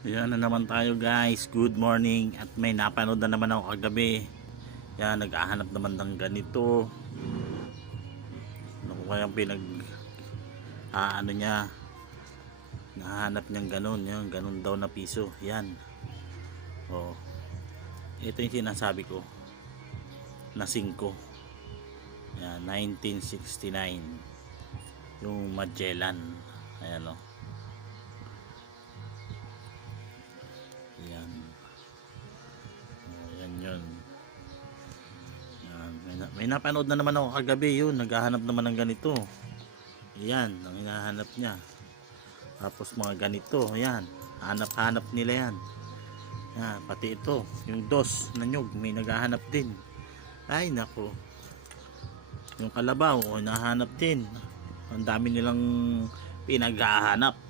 Yan na naman tayo guys, good morning. At may napanood na naman ako kagabi. Yan, naghahanap naman ng ganito. Ano kayang ano niya, nahanap niyang ganun. Yan, ganun daw na piso. Yan, oh, ito yung sinasabi ko na 5. Yan, 1969 yung Magellan. Ayan, oh. Yan. Yan yun. Yan. May napanood na naman ako kagabi yun. Naghahanap naman ng ganito. Yan. Ang hinahanap niya. Tapos mga ganito. Yan. Hanap-hanap nila yan. Yan. Pati ito. Yung dos na nyug. May naghahanap din. Ay nako. Yung kalabaw. Hinahanap din. Ang dami nilang pinaghahanap.